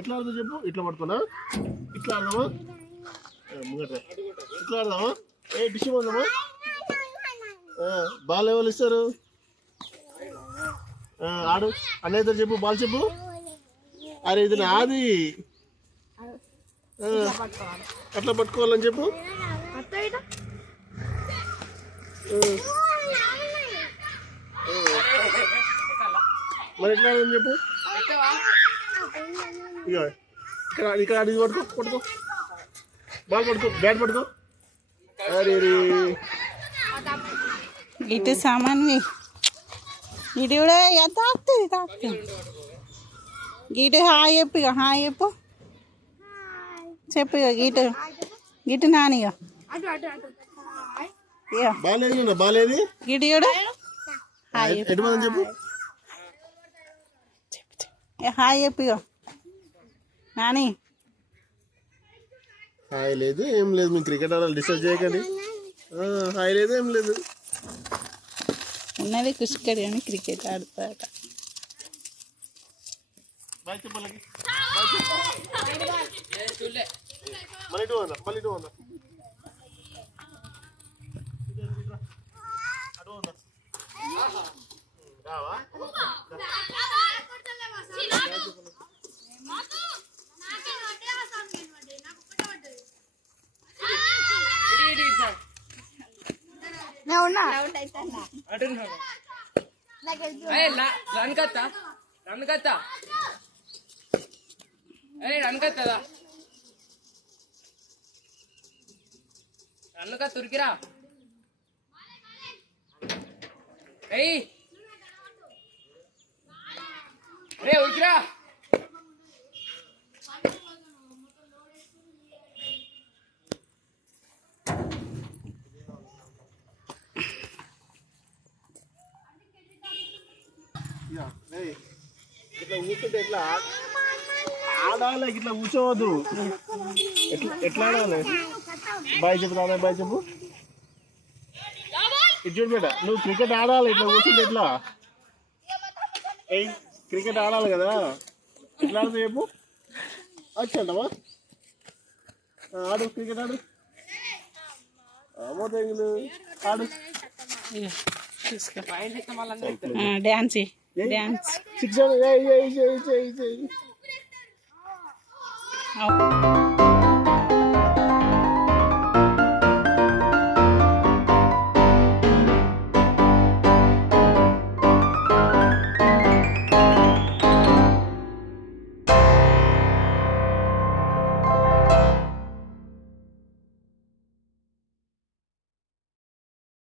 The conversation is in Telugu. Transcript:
ఎట్లా ఆడదాం చెప్పు. ఇట్లా పట్టుకున్నా, ఇట్లా ఆడదామా, ముంగట ఇట్లా ఆడదామా, డిష్ పోదామా. బాల్ ఎవరు ఇస్తారు? ఆడు అన్నయ్యతో చెప్పు, బాల్ చెప్పు. అరే ఇది నాది, అట్లా పట్టుకోవాలని చెప్పు. మరి ఎట్లా ఆడదని చెప్పు. ఇక ఇక్కడ ఇక్కడ అడిగి పట్టుకో, పట్టుకో బాల్ పట్టుకో, బ్యాట్ పట్టుకో. అరే ఇటు సామాన్ ఇటు కూడా తాకుతుంది తాకుతుంది. గీటు హాయ్ చెప్పు, ఇక హాయ్ చెప్పు, చెప్పు. ఇక గీటు గిటు నానిగా బాలేదు, బాలేదు. గిటు కూడా హాయ్ చెప్పు, హాయ్ చెప్పు. ఇక నాని హాయ్ లేదు ఏం లేదు. మీరు క్రికెట్ ఆడాలి, డిస్టర్బ్ చేయకండి. హాయ్ లేదు ఏం లేదు. ఉన్నది కుష్కడి అని క్రికెట్ ఆడుతారట. రన్నుకా తురికిరా. ఉరికిరా. ఇట్లా కూర్చుంటే ఎట్లా ఆడాలి, ఇట్లా కూర్చోవద్దు. ఎట్లా ఆడాలి? బాయ్ చెప్పు నాన్న, బాయ్ చెప్పు. ఇటు చూడు బేట, నువ్వు క్రికెట్ ఆడాలి, ఇట్లా కూర్చుంటే ఎట్లా? క్రికెట్ ఆడాలి కదా, ఎట్లా ఆడుతుంది చెప్పు. వచ్చండమ్మా, ఆడు క్రికెట్ ఆడు. ఆడు డ్యాన్స్ డ్యాన్స్. 6